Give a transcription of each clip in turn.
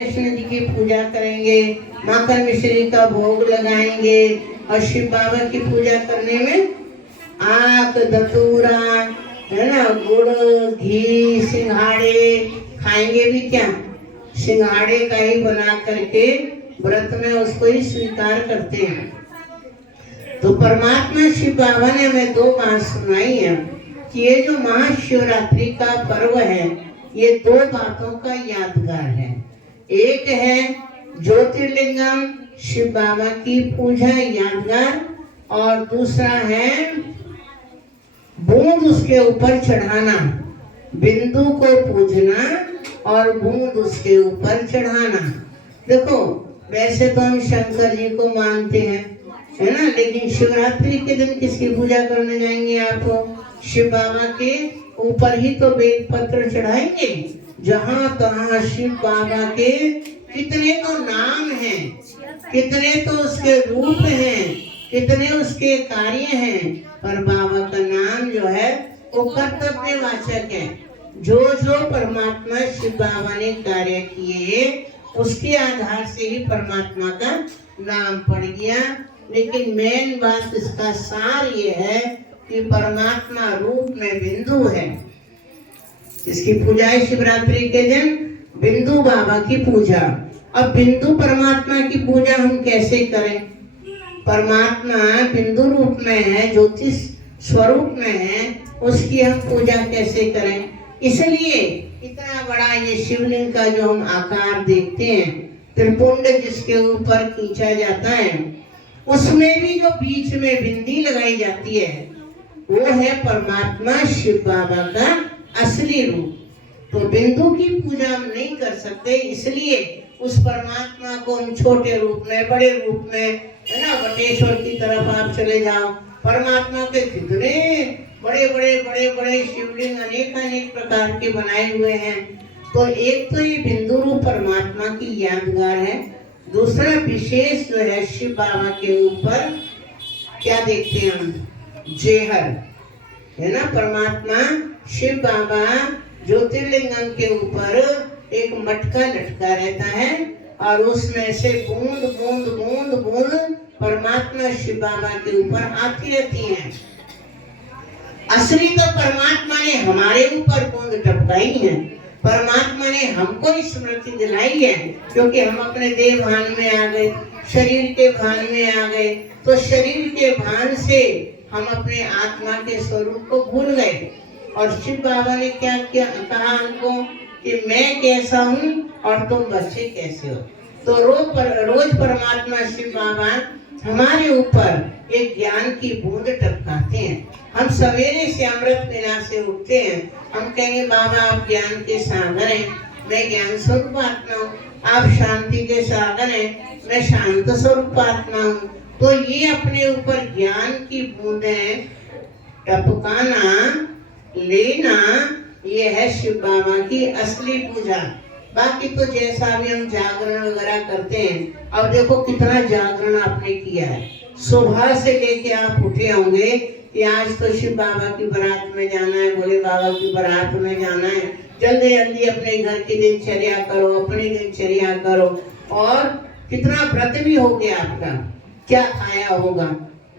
कृष्ण जी की पूजा करेंगे, माखन मिश्री का भोग लगाएंगे और शिव बाबा की पूजा करने में आक धतूरा है ना, गुड़ घी सिंघाड़े खाएंगे भी क्या, सिंघाड़े का ही बना करके व्रत में उसको ही स्वीकार करते हैं। तो परमात्मा शिव बाबा ने हमें दो बात सुनाई है कि ये जो महाशिवरात्रि का पर्व है ये दो बातों का यादगार है। एक है ज्योतिर्लिंगम शिव बाबा की पूजा यादगार, और दूसरा है बूंद उसके ऊपर चढ़ाना, बिंदु को पूजना और बूंद उसके ऊपर चढ़ाना। देखो वैसे तो हम शंकर जी को मानते हैं है ना, लेकिन शिवरात्रि के दिन किसकी पूजा करने जाएंगे आप? शिव बाबा के ऊपर ही तो बेल पत्र चढ़ाएंगे। जहाँ तहाँ शिव बाबा के कितने तो नाम हैं, कितने तो उसके रूप हैं, कितने उसके कार्य हैं, पर बाबा का नाम जो है वो कर्तव्यवाचक है। जो जो परमात्मा शिव बाबा ने कार्य किए उसके आधार से ही परमात्मा का नाम पड़ गया। लेकिन मेन बात इसका सार ये है कि परमात्मा रूप में बिंदु है। इसकी पूजा है शिवरात्रि के दिन बिंदु बाबा की पूजा। अब बिंदु परमात्मा की पूजा हम कैसे करें? परमात्मा बिंदु रूप में है, ज्योतिष स्वरूप में है, उसकी हम पूजा कैसे करें? इसलिए इतना बड़ा ये शिवलिंग का जो हम आकार देखते हैं, त्रिपुंड जिसके ऊपर खींचा जाता है, उसमें भी जो बीच में बिंदी लगाई जाती है वो है परमात्मा शिव बाबा का असली रूप। तो बिंदु की पूजा हम नहीं कर सकते, इसलिए उस परमात्मा को हम छोटे रूप में, बड़े रूप में, है ना, बटेश्वर की तरफ आप चले जाओ, परमात्मा के कितने बड़े बड़े बड़े बड़े शिवलिंग अनेक प्रकार के बनाए हुए हैं। तो एक तो ये बिंदु रूप परमात्मा की यादगार है। दूसरा विशेष जो है शिव बाबा के ऊपर क्या देखते हैं हम? जेहर है ना, परमात्मा शिव बाबा ज्योतिर्लिंगम के ऊपर एक मटका लटका रहता है और उसमें से बूंद बूंद बूंद बूंद परमात्मा शिव बाबा के ऊपर आती रहती हैं। असली तो परमात्मा ने हमारे ऊपर बूंद टपकाई है, परमात्मा ने हमको स्मृति दिलाई है, क्योंकि हम अपने देह भान में आ गए, शरीर के भान में आ गए, तो शरीर के भान से हम अपने आत्मा के स्वरूप को भूल गए। और शिव बाबा ने क्या क्या कहा हमको कि मैं कैसा हूँ और तुम बच्चे कैसे हो। तो रोज परमात्मा शिव बाबा हमारे ऊपर एक ज्ञान की बूंद टपकाते हैं। हम सवेरे से अमृत वेला से उठते हैं, हम कहेंगे बाबा आप ज्ञान के सागर हैं, मैं ज्ञान स्वरूप आत्मा हूँ। आप शांति के सागर हैं, मैं शांत स्वरूप आत्मा हूँ। तो ये अपने ऊपर ज्ञान की बूंदें टपकाना, लेना, ये है शिव बाबा की असली पूजा। बाकी तो जैसा भी हम जागरण वगैरह करते हैं, अब देखो कितना जागरण आपने किया है, सुबह से लेके आप उठे होंगे कि आज तो शिव बाबा की बारात में जाना है, भोले बाबा की बारात में जाना है, जल्दी जल्दी अपने घर की दिनचर्या करो, अपनी दिनचर्या करो। और कितना व्रत भी हो गया आपका, क्या खाया होगा,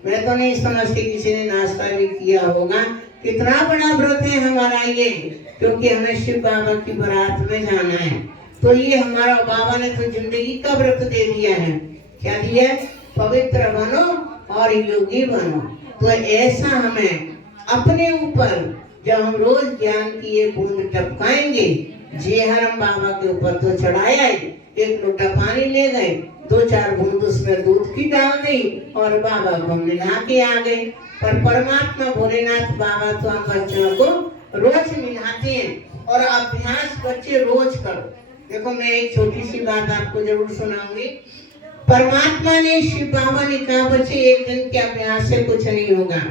मैं तो नहीं समझती किसी ने नाश्ता भी किया होगा। कितना बड़ा व्रत है हमारा ये, क्योंकि हमें शिव बाबा की बारात में जाना है। तो ये हमारा बाबा ने तो जिंदगी का व्रत दे दिया है। क्या दिया है? पवित्र बनो और योगी बनो। तो ऐसा हमें अपने ऊपर जब हम रोज ज्ञान की ये बूंद टपकाएंगे, जेहर हम बाबा के ऊपर तो चढ़ाया, एक लोटा पानी ले गए, 2-4 बूंद उसमें दूध की डाल दी और बाबा को मिला के आ गए। पर परमात्मा भोलेनाथ बाबा तो हम बच्चों को रोज मिलाते हैं। और अभ्यास बच्चे रोज करो। देखो मैं एक छोटी सी बात आपको जरूर सुनाऊंगी। परमात्मा ने शिव बाबा ने कहा बच्चे एक दिन के अभ्यास से कुछ नहीं होगा।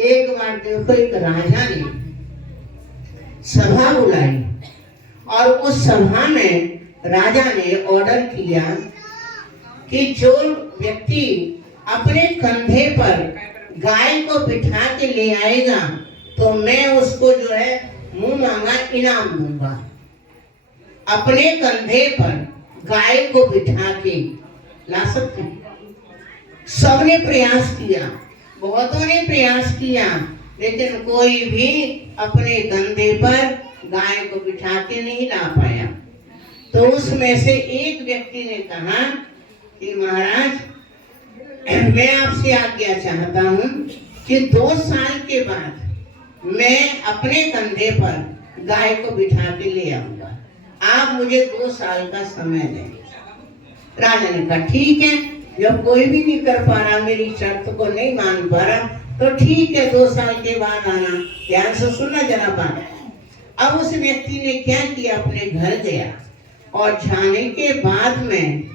एक बार देखो एक राजा ने सभा बुलाई और उस सभा में राजा ने ऑर्डर किया कि जो व्यक्ति अपने कंधे पर गाय को बिठा के ले आएगा तो मैं उसको जो है मुंह मांगा इनाम दूंगा। अपने कंधे पर गाय को बिठा के ला सकते हैं? सबने प्रयास किया, बहुतों ने प्रयास किया, लेकिन कोई भी अपने कंधे पर गाय को बिठा के नहीं ला पाया। तो उसमें से एक व्यक्ति ने कहा कि महाराज, मैं आपसे आज्ञा चाहता हूँ कि 2 साल के बाद मैं अपने कंधे पर गाय को बिठा के ले आऊंगा, आप मुझे 2 साल का समय दें। राजा ने कहा ठीक है, जब कोई भी नहीं कर पा रहा, मेरी शर्त को नहीं मान पा रहा, तो ठीक है 2 साल के बाद आना। ध्यान से सुनना जरा बात। अब उस व्यक्ति ने क्या किया, अपने घर गया और जाने के बाद में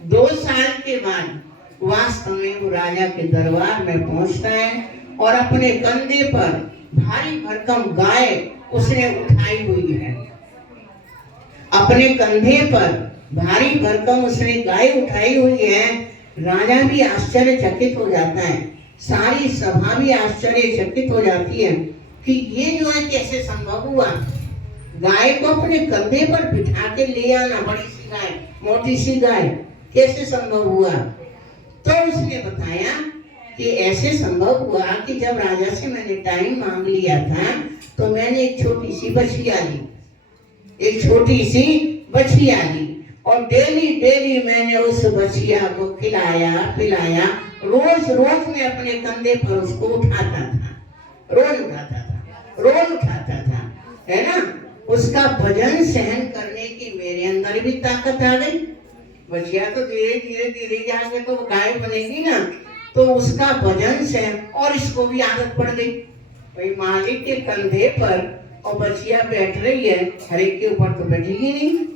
2 साल के बाद वास्तव में वो राजा के दरबार में पहुंचता है और अपने कंधे पर भारी भरकम गाय उसने उठाई हुई है। अपने कंधे पर भारी भरकम उसने गाय उठाई हुई है। राजा भी आश्चर्यचकित हो जाता है, सारी सभा भी आश्चर्यचकित हो जाती है कि ये जो है कैसे संभव हुआ। गाय को अपने कंधे पर बिठा के ले आना, बड़ी सी गाय, मोटी सी गाय, कैसे संभव हुआ। तो उसने बताया कि ऐसे संभव हुआ कि जब राजा से मैंने टाइम मांग लिया था तो मैंने एक छोटी सी बछिया ली, एक छोटी सी बछिया ली और डेली मैंने उस बछिया को खिलाया पिलाया। रोज मैं अपने कंधे पर उसको उठाता था, रोज उठाता था, है ना। उसका वजन सहन करने की मेरे अंदर भी ताकत आ गई। बछिया तो धीरे जाके तो गाय बनेगी ना, तो उसका वजन सहन, और इसको भी आदत पड़ गई। भाई मालिक के कंधे पर और बछिया बैठ रही है, हर एक के ऊपर तो बैठेगी नहीं।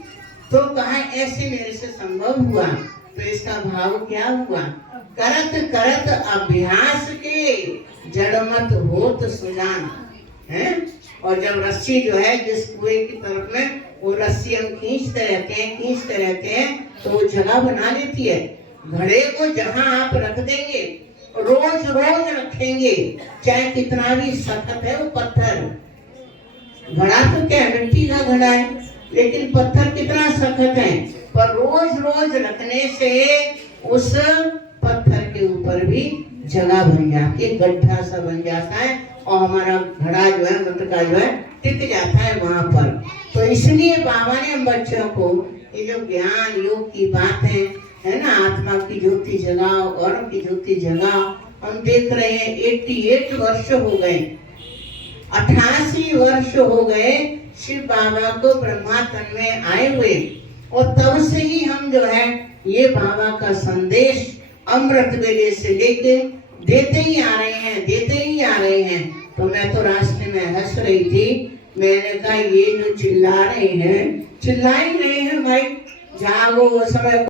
तो कहा ऐसे मेरे से संभव हुआ। तो इसका भाव क्या हुआ, करत अभ्यास के जड़मत होत सुजान है। और जब रस्सी जो है जिस कुएं की तरफ में, वो रस्सी हम खींचते रहते हैं तो वो जगह बना लेती है। घड़े को जहां आप रख देंगे, रोज रखेंगे, चाहे कितना भी सख्त है वो पत्थर, घड़ा तो क्या मिट्टी का घड़ा है, लेकिन पत्थर कितना सख्त है, पर रोज रखने से उस पत्थर के ऊपर भी जगह बन जाती है, गड्ढा सा बन जाता है और हमारा घड़ा जो है, मटका जो है, टिक जाता है वहां पर। तो इसलिए बाबा ने हम बच्चों को ये जो ज्ञान योग की बात है ना, आत्मा की ज्योति जगाओ और की ज्योति जगाओ, हम देख रहे हैं 88 वर्ष हो गए, 88 वर्ष हो गए शिव बाबा को ब्रह्मा तन में आए हुए, और तब से ही हम जो है ये बाबा का संदेश अमृत वेले से लेके देते ही आ रहे हैं। तो मैं तो रास्ते में हंस रही थी, मैंने कहा ये जो चिल्ला ही रहे हैं भाई, जागो, समय